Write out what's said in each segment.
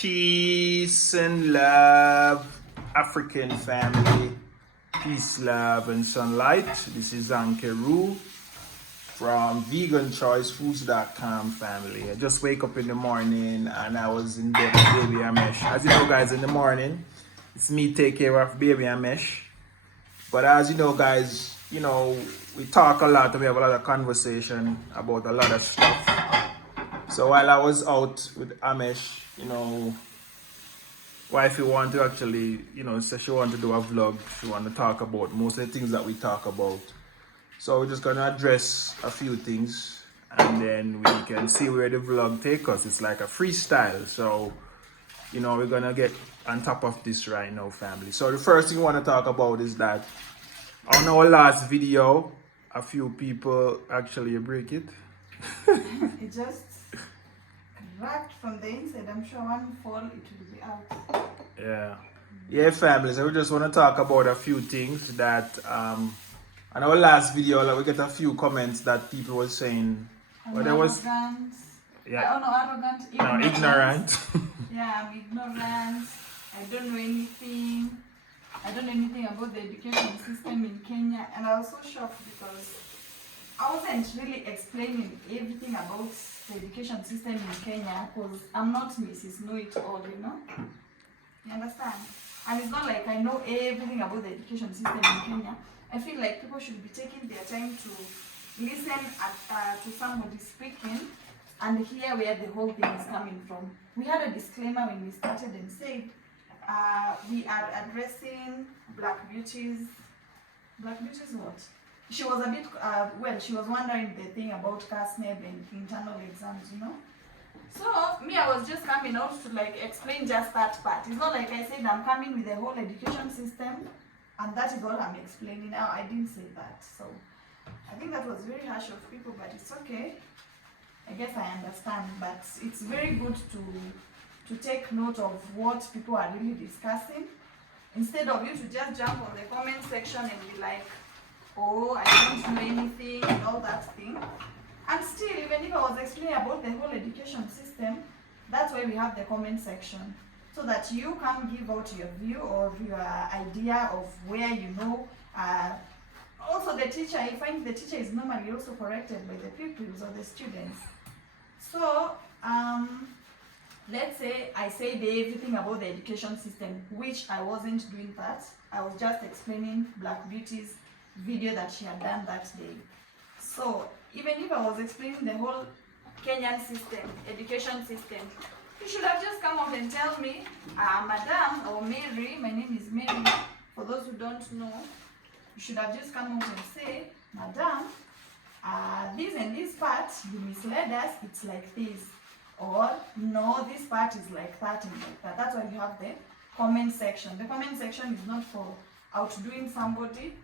Peace and love, African family. Peace, love, and sunlight. This is Ankeru from VeganChoiceFoods.com family. I just wake up in the morning and I was in bed with baby Amesh. As you know, guys, in the morning, it's me take care of baby Amesh. But as you know, guys, we talk a lot and we have a lot of conversation about a lot of stuff. So while I was out with Amesh, wifey want to actually, say she want to do a vlog. She want to talk about most of the things that we talk about. So we're just gonna address a few things and then we can see where the vlog take us. It's like a freestyle. So, we're gonna get on top of this right now, family. So the first thing we want to talk about is that on our last video, a few people actually break it. It just cracked from the inside. I'm sure one fall, it will be out. Yeah, family. So we just want to talk about a few things that on our last video, we get a few comments that people were saying. Well, there was arrogant. Yeah. Arrogant. Ignorant. Yeah, I'm ignorant. I don't know anything. I don't know anything about the education system in Kenya, and I was so shocked because I wasn't really explaining everything about the education system in Kenya because I'm not Mrs. Know-it-all, You understand? And it's not like I know everything about the education system in Kenya. I feel like people should be taking their time to listen to somebody speaking and hear where the whole thing is coming from. We had a disclaimer when we started and said we are addressing Black Beauty's. Black Beauty's what? She was a bit, she was wondering the thing about CASNEB and internal exams, So, me, I was just coming out to explain just that part. It's not like I said I'm coming with the whole education system and that is all I'm explaining now. I didn't say that. So, I think that was very harsh of people, but it's okay. I guess I understand, but it's very good to take note of what people are really discussing instead of you to just jump on the comment section and be like, oh, I don't know anything and all that thing. And still, even if I was explaining about the whole education system, that's why we have the comment section. So that you can give out your view or your idea of where also the teacher, I find the teacher is normally also corrected by the pupils or the students. So, let's say I said everything about the education system, which I wasn't doing that. I was just explaining Black Beauty's video that she had done that day. So even if I was explaining the whole Kenyan system, education system, you should have just come out and tell me, Madam or Mary, my name is Mary, for those who don't know, you should have just come out and say, Madam, this and this part, you misled us, it's like this. Or, no, this part is like that and like that. That's why you have the comment section. The comment section is not for outdoing somebody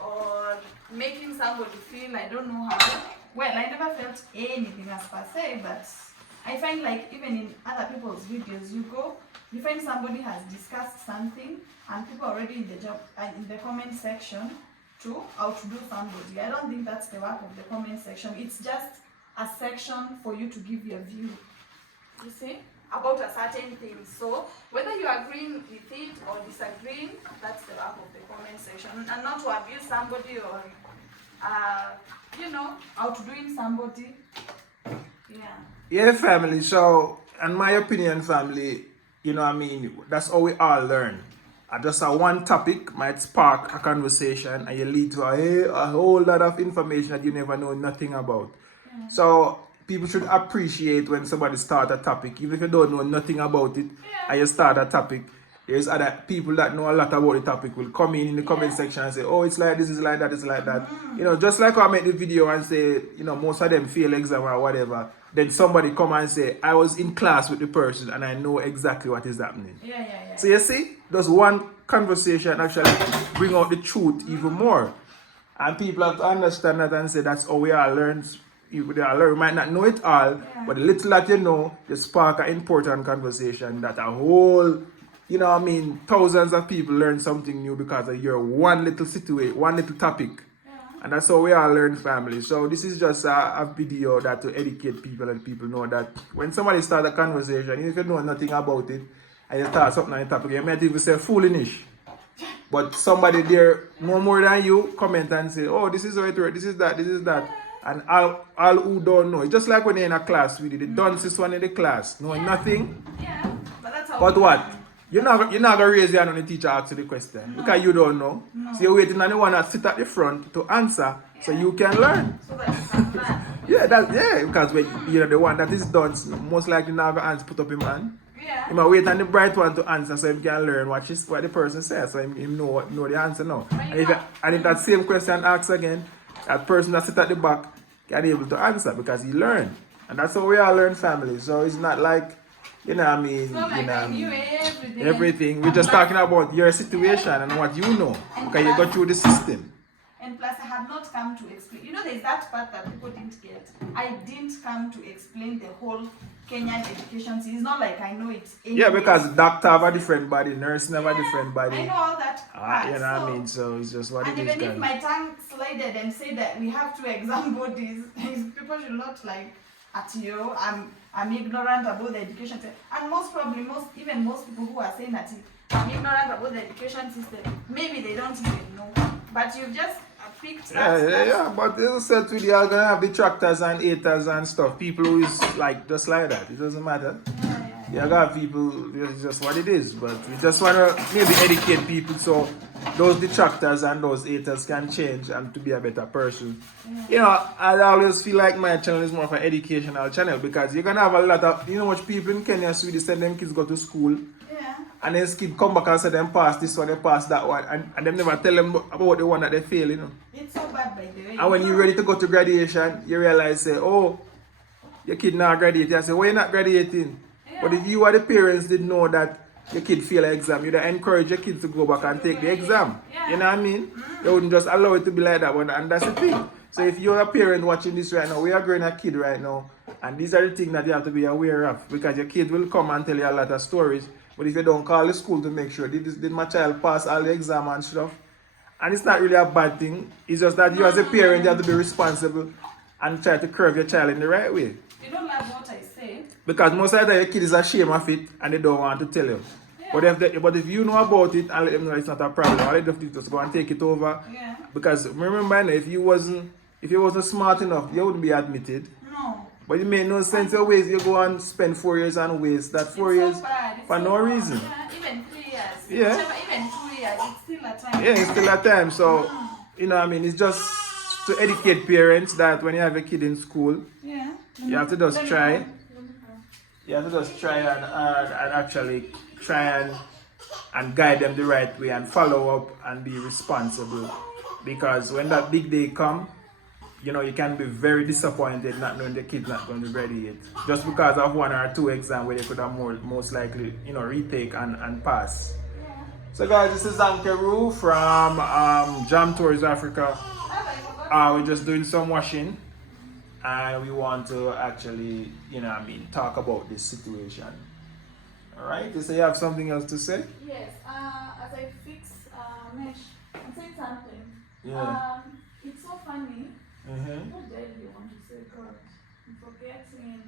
or making somebody feel I don't know how. Well, I never felt anything as per se, but I find like even in other people's videos, you find somebody has discussed something and people are already in the comment section to outdo somebody. I don't think that's the work of the comment section. It's just a section for you to give your view, you see, about a certain thing. So whether you are agreeing with it or disagreeing, that's the work of the comment section, and not to abuse somebody or outdoing somebody. Yeah, family. So in my opinion, family, that's how we all learn. Just one topic might spark a conversation and you lead to a whole lot of information that you never know nothing about. So people should appreciate when somebody start a topic, even if you don't know nothing about it, and you start a topic. There's other people that know a lot about the topic will come in the comment section and say, oh, it's like this, it's like that, it's like that. Just like I made the video and say, most of them fail exam or whatever. Then somebody come and say, I was in class with the person and I know exactly what is happening. So you see, just one conversation actually bring out the truth even more. And people have to understand that and say that's how we all learn. We might not know it all, but the little that you spark an important conversation that a whole, thousands of people learn something new because of your one little situation, one little topic. And that's how we all learn family. So this is just a video that to educate people and people know that when somebody start a conversation, if you know nothing about it, and you start something on the topic, you might even say foolish. But somebody there know more than you comment and say, oh, this is how it works, this is that, this is that. And all who don't know. It's just like when you're in a class with the dumbest one in the class, knowing nothing. Yeah, but that's how But we what? learn. You're not gonna raise your hand when the teacher asks you the question because you don't know. So you're waiting on the one that sit at the front to answer so you can learn. So that you can learn. Because when you're the one that is done, most likely not gonna answer, put up him hand. Yeah. He might wait on the bright one to answer so he can learn what the person says, so he know the answer now. And if that same question asks again, that person that sit at the back can be able to answer because he learned. And that's how we all learn family. So it's not like, you know what I mean, It's not like I knew everything. We're just talking about your situation and what you know. Because you go through the system. And plus, I have not come to explain. You know, there's that part that people didn't get. I didn't come to explain the whole Kenyan education system. It's not like I know it. Yeah, because doctor have a different body, nursing have a different body. I know all that part. You know what I mean? So it's just what it and is. even if guys. my tongue slided and said that we have 2 exam bodies, people should not like at you. I'm ignorant about the education system. And most people who are saying that I'm ignorant about the education system, maybe they don't even know. But you've just picked that. Yeah. But as I said, we are gonna have detractors and haters and stuff. People who is like just like that. It doesn't matter. Yeah, I got people. It's just what it is. But we just wanna maybe educate people so those detractors and those haters can change and to be a better person. You know, I always feel like my channel is more of an educational channel because you're gonna have a lot of, you know, much people in Kenya, so they send them kids go to school. And then kid come back and say them pass this one, they pass that one, and them never tell them about the one that they fail, you know. It's so bad by the way. And when you're ready to go to graduation, you realize, say, oh, your kid not graduating. I say, why you not graduating? But if you or the parents did know that your kid fail an exam, you'd encourage your kids to go back and take the exam. You know what I mean? They wouldn't just allow it to be like that one, and that's the thing. So if you're a parent watching this right now, we are growing a kid right now, and these are the things that you have to be aware of, because your kid will come and tell you a lot of stories. But if you don't call the school to make sure, did my child pass all the exam and stuff? And it's not really a bad thing. It's just that you as a parent, you have to be responsible and try to curve your child in the right way. You don't like what I say. Because most of the time your kid is ashamed of it and they don't want to tell you. But if you know about it and let them know it's not a problem, all they have to do is just go and take it over. Because remember, if you wasn't smart enough, you wouldn't be admitted. No. But it made no sense your ways. You go and spend 4 years and waste that 4 years for no reason. Yeah, even 3 years. Yeah. Even 2 years, it's still a time. Yeah, it's still a time. So, you know what I mean? It's just to educate parents that when you have a kid in school, you have to just try. You have to just try and actually try and guide them the right way and follow up and be responsible. Because when that big day comes, you know, you can be very disappointed not knowing the kid's not going to graduate. Just because of 1 or 2 exams where they could have most likely, you know, retake and pass. So guys, this is Ankeru from Jam Tours Africa. We're just doing some washing. And we want to actually, you know what I mean, talk about this situation. Alright, so you have something else to say? Yes, as I fix mesh, I'm saying something. Yeah. It's so funny. Mm-hmm. What did you want to say, God? I'm forgetting.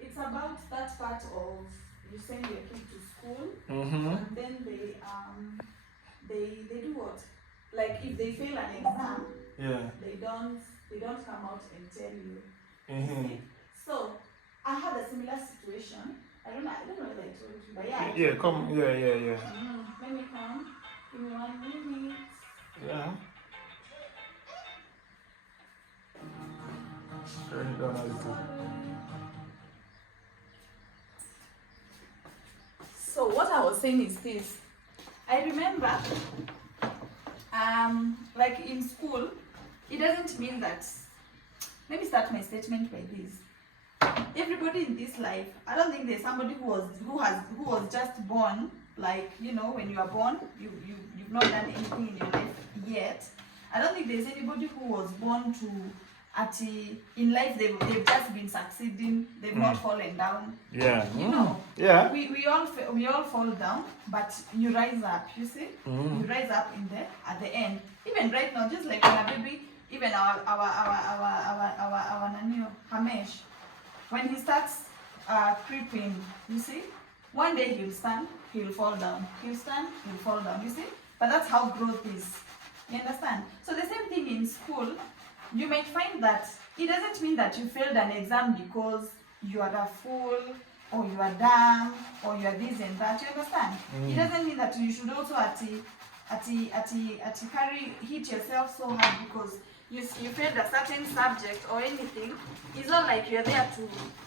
It's about that part of you send your kid to school, and then they do what? Like if they fail an exam, they don't come out and tell you. So I had a similar situation. I don't know whether I told you, but yeah. Yeah, come. Yeah. Let me come. Give me 1 minute. Yeah. Turn it down a little. So what I was saying is this. I remember, like in school, it doesn't mean that. Let me start my statement by this. Everybody in this life, I don't think there's somebody who was just born, like, you know, when you are born, you've not done anything in your life yet. I don't think there's anybody who was born to in life they've just been succeeding, they've not fallen down. Yeah. You know, Yeah. we all fall down, but you rise up. You see, you rise up at the end. Even right now, just like when a baby, even our Nanio Hamesh, when he starts creeping, you see, one day he'll stand, he'll fall down, he'll stand, he'll fall down. You see, but that's how growth is. You understand? So the same thing in school. You might find that it doesn't mean that you failed an exam because you are a fool or you are dumb or you are this and that. You understand? It doesn't mean that you should also hit yourself so hard because you failed a certain subject or anything. It's not like you're there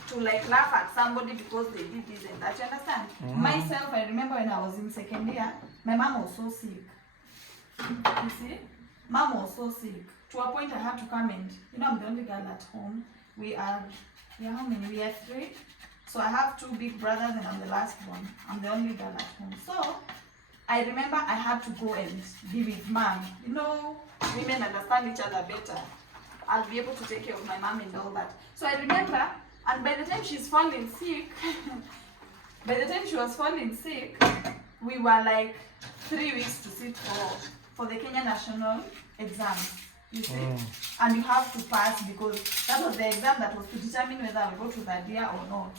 to like laugh at somebody because they did this and that. You understand? Myself, I remember when I was in second year, my mom was so sick. You see? Mom was so sick. To a point I had to come and, I'm the only girl at home. We are how many? We are 3. So I have 2 big brothers and I'm the last one. I'm the only girl at home. So I remember I had to go and be with mom. Women understand each other better. I'll be able to take care of my mom and all that. So I remember, and by the time she's falling sick, by the time she was falling sick, we were like 3 weeks to sit for the Kenya National exams. You see? And you have to pass because that was the exam that was to determine whether I'll go to Badia or not.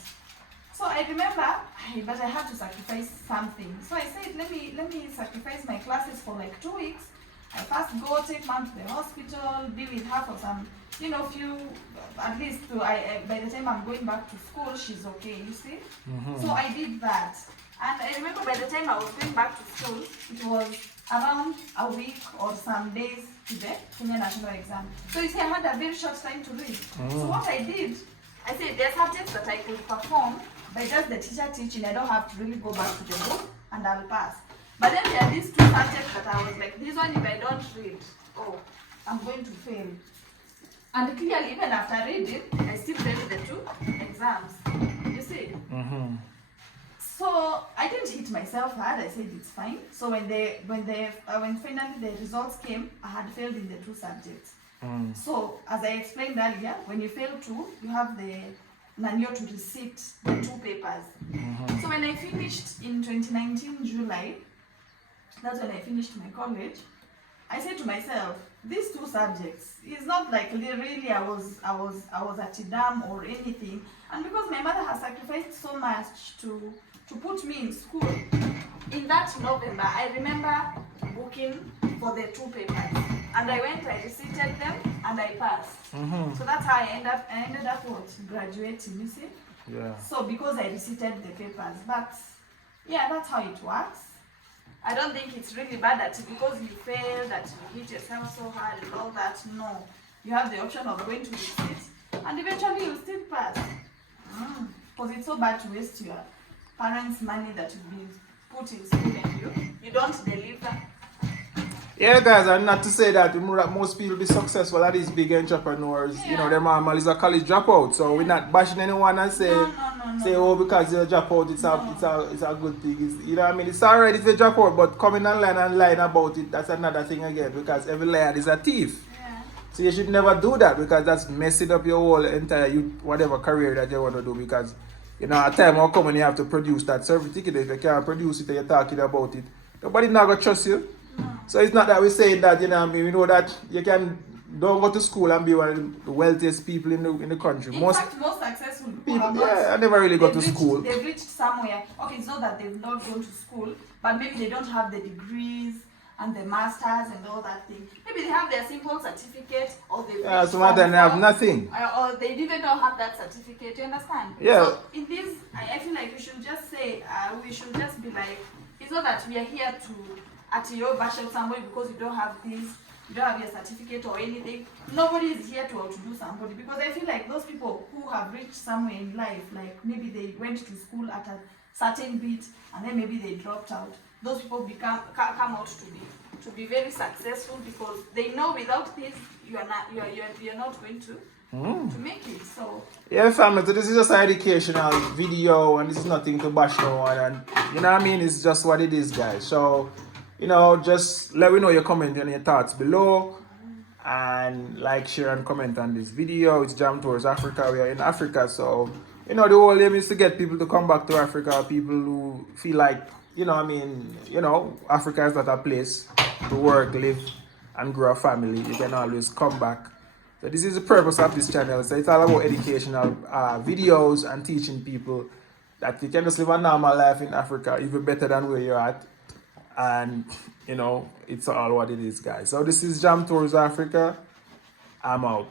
So I remember, but I had to sacrifice something. So I said, let me sacrifice my classes for like 2 weeks. I first go take mom to the hospital, be with her for some, few, at least by the time I'm going back to school, she's okay, you see? So I did that. And I remember by the time I was going back to school, it was around a week or some days to the Kenya National exam. So you see, I had a very short time to read. So what I did, I said there are subjects that I could perform by just the teacher teaching. I don't have to really go back to the book and I'll pass. But then there are these 2 subjects that I was like, this one if I don't read, I'm going to fail. And clearly, even after reading, I still failed the 2 exams. You see? So I didn't hit myself hard. I said it's fine. So when finally the results came, I had failed in the 2 subjects. So as I explained earlier, when you fail 2, you have the Nanyo to receipt the 2 papers. So when I finished in 2019 July, that's when I finished my college. I said to myself, these 2 subjects, it's not like really I was at a dam or anything. And because my mother has sacrificed so much to put me in school, in that November, I remember booking for the 2 papers. And I went, I receipted them, and I passed. So that's how I ended up graduating, you see? Yeah. So because I receipted the papers. But yeah, that's how it works. I don't think it's really bad that because you fail, that you hit yourself so hard and all that. No. You have the option of going to receipt, and eventually you'll still pass. Because it's so bad to waste your parents' money that you've been put in school and you don't deliver. Yeah, guys, and not to say that most people be successful at these big entrepreneurs. Their mama is a college dropout, so we're not bashing anyone and say, because you're a dropout, it's a good thing. You know what I mean? It's alright if you drop out, but coming online and lying about it, that's another thing again, because every liar is a thief. Yeah. So you should never do that, because that's messing up your whole entire whatever career that you want to do, because a time will come when you have to produce that certificate. If you can't produce it and you're talking about it, nobody not gonna trust you. So it's not that we're saying that, we know that you don't go to school and be one of the wealthiest people in the country. Most successful people I never really go to school. They've reached somewhere. Okay, it's not that they've not gone to school, but maybe they don't have the degrees and the masters and all that thing. Maybe they have their simple certificate, or they some of them have nothing. Or they even don't have that certificate. You understand? Yeah. So in this, I feel like we should just say, we should just be like, it's not that we are here to bash out somebody because you don't have this, you don't have your certificate or anything. Nobody is here to outdo somebody, because I feel like those people who have reached somewhere in life, like maybe they went to school at a certain bit and then maybe they dropped out. Those people come out to be very successful, because they know without this you're not going to make it. So yeah, family, so this is just an educational video, and this is nothing to bash no one, and you know what I mean, it's just what it is, guys. So just let me know your comment and your thoughts below, and like, share, and comment on this video. It's Jam Tours Africa. We are in Africa, so the whole aim is to get people to come back to Africa. People who feel like, Africa is not a place to work, live, and grow a family. You can always come back. So this is the purpose of this channel. So it's all about educational videos and teaching people that you can just live a normal life in Africa, even better than where you're at. And it's all what it is, guys. So this is Jam Tours Africa. I'm out.